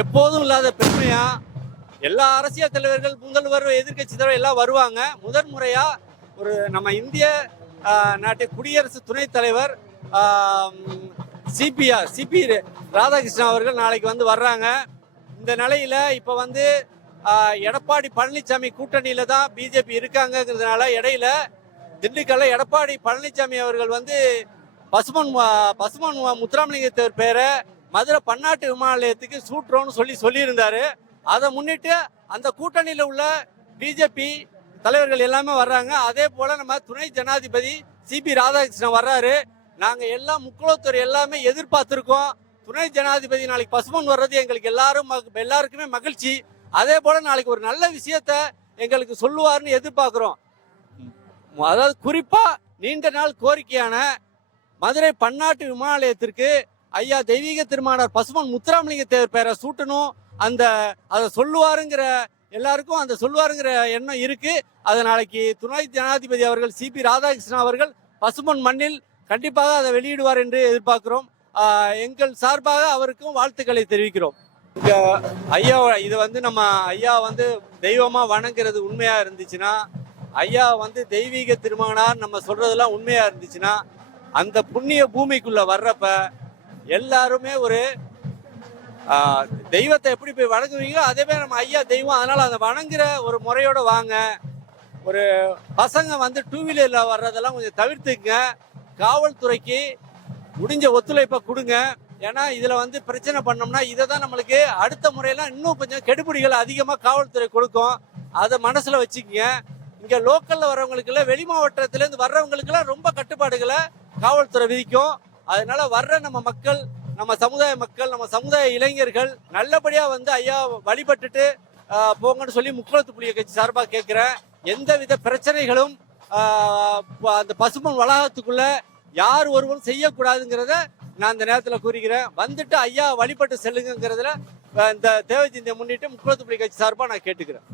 எப்போதும் இல்லாத பெருமையா எல்லா அரசியல் தலைவர்கள், முதல்வர், எதிர்கட்சி தலைவர் எல்லாம் வருவாங்க. முதன் முறையா ஒரு நம்ம இந்திய நாட்டிய குடியரசு துணைத் தலைவர் சிபி ராதாகிருஷ்ணன் அவர்கள் நாளைக்கு வந்து வர்றாங்க. இந்த நிலையில இப்ப வந்து எடப்பாடி பழனிசாமி கூட்டணியில தான் பிஜேபி இருக்காங்கிறதுனால இடையில திண்டுக்கல்ல எடப்பாடி பழனிசாமி அவர்கள் வந்து பசுமன் முத்துராமலிங்கத்தேவர் பேரை மதுரை பன்னாட்டு விமான நிலையத்துக்கு சூட்டுறோம்னு சொல்லியிருந்தாரு. அதை முன்னிட்டு அந்த கூட்டணியில உள்ள பிஜேபி தலைவர்கள் எல்லாமே வர்றாங்க. அதே போல நம்ம துணை ஜனாதிபதி சிபி ராதாகிருஷ்ணன் வர்றாரு. நாங்க எல்லாம் முக்குளத்தூர் எல்லாமே எதிர்பார்த்திருக்கோம். துணை ஜனாதிபதி நாளைக்கு பசுமன் வர்றது எங்களுக்கு எல்லாருக்குமே மகிழ்ச்சி. அதே போல நாளைக்கு ஒரு நல்ல விஷயத்த எங்களுக்கு சொல்லுவாருன்னு எதிர்பார்க்கிறோம். அதாவது குறிப்பா நீண்ட நாள் கோரிக்கையான மதுரை பன்னாட்டு விமான நிலையத்திற்கு ஐயா தெய்வீக திருமானார் பசுமன் முத்துராமலிங்க தேவர் பேரை சூட்டணும், அதை சொல்லுவாருங்கிற எல்லாருக்கும் அந்த சொல்லுவாருங்கிற எண்ணம் இருக்கு. அதை நாளைக்கு துணை ஜனாதிபதி அவர்கள் சிபி ராதாகிருஷ்ணன் அவர்கள் பசுமன் மண்ணில் கண்டிப்பாக அதை வெளியிடுவார் என்று எதிர்பார்க்கிறோம். எங்கள் சார்பாக அவருக்கும் வாழ்த்துக்களை தெரிவிக்கிறோம். இங்க ஐயா இது வந்து நம்ம ஐயா வந்து தெய்வமா வணங்குறது உண்மையா இருந்துச்சுன்னா, ஐயா வந்து தெய்வீக திருமகனார் நம்ம சொல்றதெல்லாம் உண்மையா இருந்துச்சுன்னா, அந்த புண்ணிய பூமிக்குள்ள வர்றப்ப எல்லாருமே ஒரு தெய்வத்தை எப்படி போய் வணங்குவீங்களோ அதே மாதிரி நம்ம ஐயா தெய்வம். அதனால அந்த வணங்குற ஒரு முறையோட வாங்க. ஒரு பசங்க வந்து டூ வீலர்ல வர்றதெல்லாம் கொஞ்சம் தவிர்த்துக்குங்க. காவல்துறைக்கு முடிஞ்ச ஒத்துழைப்பை கொடுங்க. ஏன்னா இதுல வந்து பிரச்சனை பண்ணோம்னா இதை தான் நம்மளுக்கு அடுத்த முறையெல்லாம் இன்னும் கொஞ்சம் கெடுபிடிகள் அதிகமாக காவல்துறை கொடுக்கும். அதை மனசுல வச்சுக்கோங்க. இங்க லோக்கல்ல வர்றவங்களுக்கு வெளி மாவட்டத்துல இருந்து வர்றவங்களுக்குலாம் ரொம்ப கட்டுப்பாடுகளை காவல்துறை விதிக்கும். அதனால வர்ற நம்ம மக்கள், நம்ம சமுதாய மக்கள், நம்ம சமுதாய இளைஞர்கள் நல்லபடியா வந்து ஐயா வழிபட்டுட்டு போங்கன்னு சொல்லி முக்குளத்து புலிகள் கட்சி சார்பாக கேட்கிறேன். எந்தவித பிரச்சனைகளும் அந்த பசுமன் வளாகத்துக்குள்ள யார் ஒருவரும் செய்யக்கூடாதுங்கிறத நான் இந்த நேரத்தில் கூறுகிறேன். வந்துட்டு ஐயா வழிபட்டு செல்லுங்கிறதுல இந்த தேவஜிந்தியை முன்னிட்டு முக்குளத்து புலிகள் கட்சி சார்பாக நான் கேட்டுக்கிறேன்.